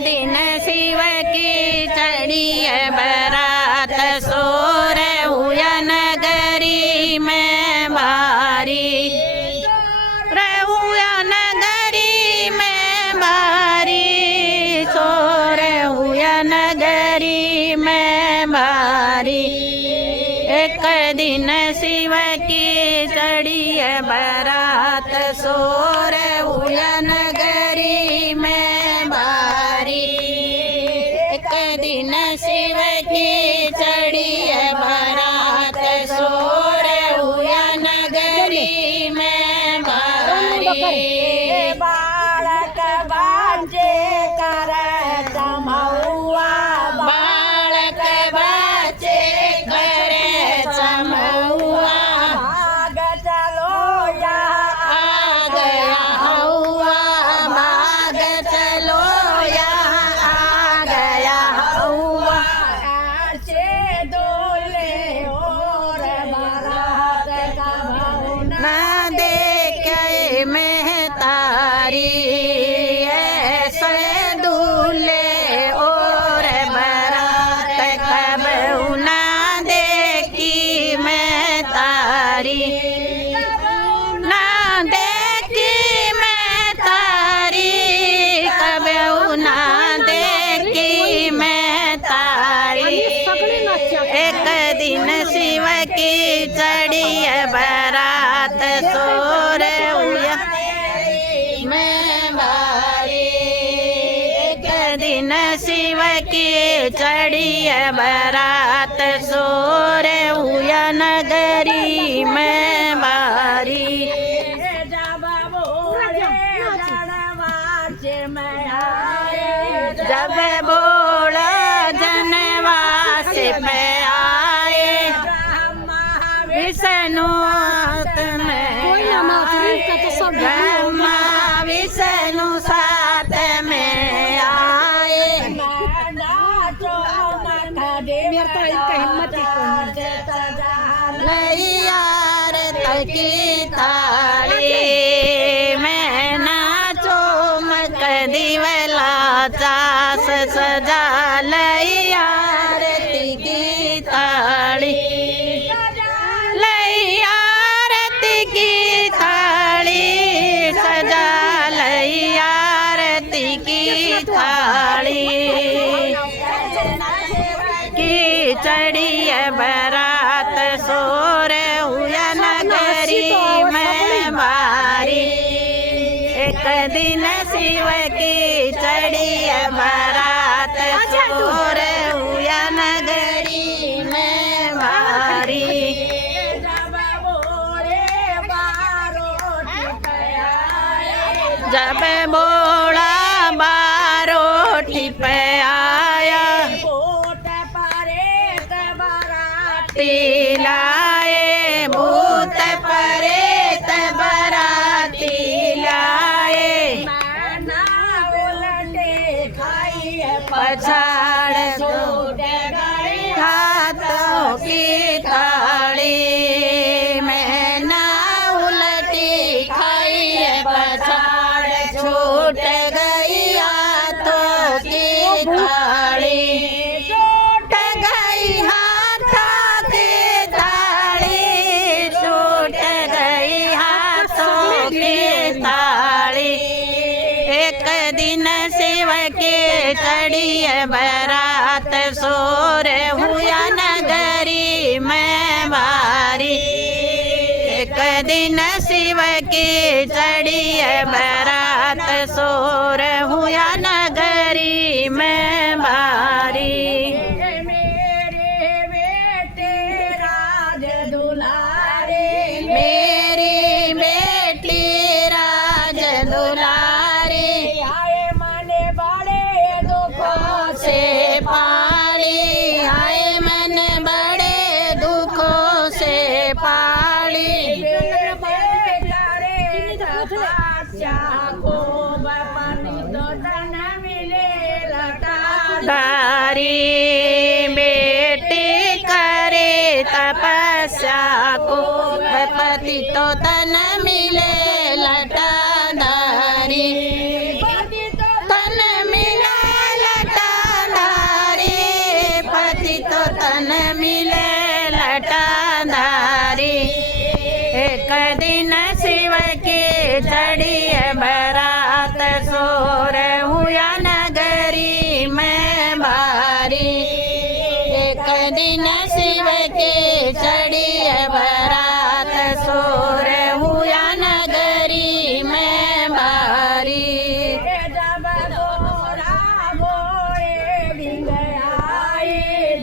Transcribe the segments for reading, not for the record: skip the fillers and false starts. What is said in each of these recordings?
दिन शिव की चढ़ी बरात सोर हुआ नगरी में भारी रहुआ नगरी में भारी सोर हुआ नगरी में भारी। एक दिन शिव की चढ़ी बरात सोर हुआ नगरी में भारी। एक दिन शिव की चढ़ी बरात सोर हुआ नगरी में भारी। बालक बाजे कर चमौआ बालक बच्चे करे चमौआ भाग चलो या आ गया हौआ भाग चलो यहाँ आ गया हौआ। ऐसे डोले और बारात का भवन ना देखे में तारी ऐसे दूल्हे और बारात कब ना देखी मैं तारी। ना देखी मैं तारी कब ना देखी मैं तारी। एक दिन शिव की चढ़ी बरात सोर हुआ मैं भारी। एक दिन शिव की चढ़ी बरात सोर हुआ नगरी में भारी। जब बोले जनवास में आए जब बोला जनवास में आए विष्णु ब्रह्मा विष्णु साथ में आए। लैयार तकी ताली मैं नाचो मक दिवला चास सजा लैयार तकी ताली लैयार तकी थाली सजा लैयार तकी थाली। की चढ़ी बरात सोर हुआ नगरी में भारी। एक दिन शिव की चढ़ी बरात सोर हुआ नगरी में भारी। जब बोला बारोठी पे आया लाए भूत परेत बराती लाए। पछाड़ हाथों की थाली मैं ना उलटी खाई पछाड़ छूट गई हाथों की थाली। छूट गई हाथों की थाली छूट गई हाथों की थाली। एक दिन शिव के चढ़ी बरात सोर हुआ नगरी में भारी। एक दिन शिव की चढ़ी बरात सोर हुआ नगरी में भारी। मेरे बेटे राज दुलारे मेरी बेटी राज दुलारी आए मने बड़े दुखों से पाली आए मन बड़े दुखों से पाली। तारी बेटी करे तपस्या को पति तो तन मिले लटाधारी। तन मिला या नगरी में बारी। एक दिन शिव के चढ़ी बरात सोर हुआ नगरी में बारी। जब बोरा बोले बिंग आई,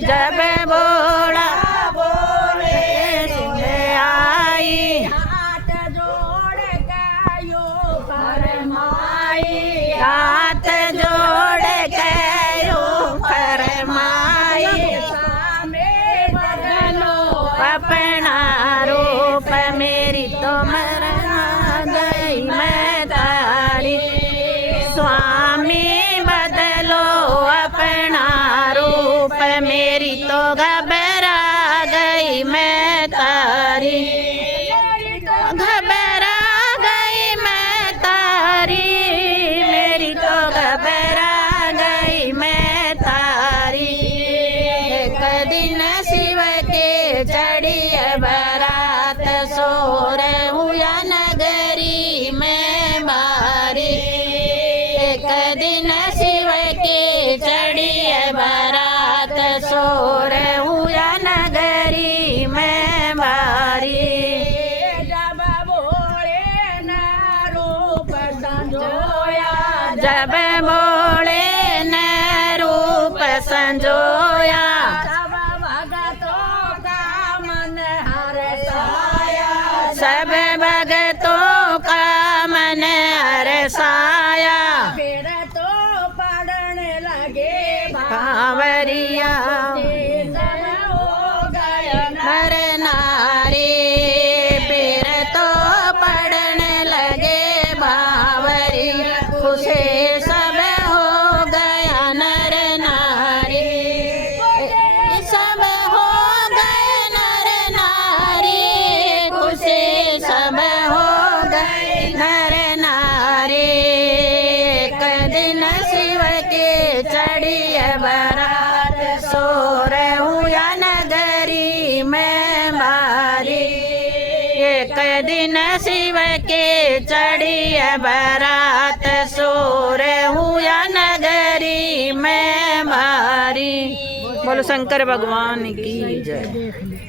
जब बोला बोले सिंह आई, हाथ जोड़ कायो फरमाई, हाथ जोड़ के यो फरमाई। सामे बदलो अपना रूप मेरी तो मरना गई मैं तारी। स्वामी बदलो अपना रूप मेरी तो घबरा गई मैं तारी। घबरा गई मैं तारी, मेरी तो घबरा गई मैं तारी। एक दिन शिव के चढ़ी बरात सोर हुआ नगरी में बारी। एक दिन शिव के चढ़ी बरात सोर हुआ नगरी में बारी। जब बोले ना रूप संजोया, जब बोले न रूप संजोया, सब भगतों का मन हर्षाया, सब भगतों का मन हर्षाया। फिर तो पढ़ने लगे बावरिया भक्ति हो गए नर नारी, फिर तो पढ़ने लगे बावरिया। खुशी सब हो गया नर नारी, सब हो गए नर नारी। खुशी सब हो गए नर नारी। एक दिन शिव के चढ़ी बरात सोर हुआ नगरी में बारी। एक दिन शिव के चढ़ी बरात सोर हुआ नगरी में बारी। बोलो शंकर भगवान की जय।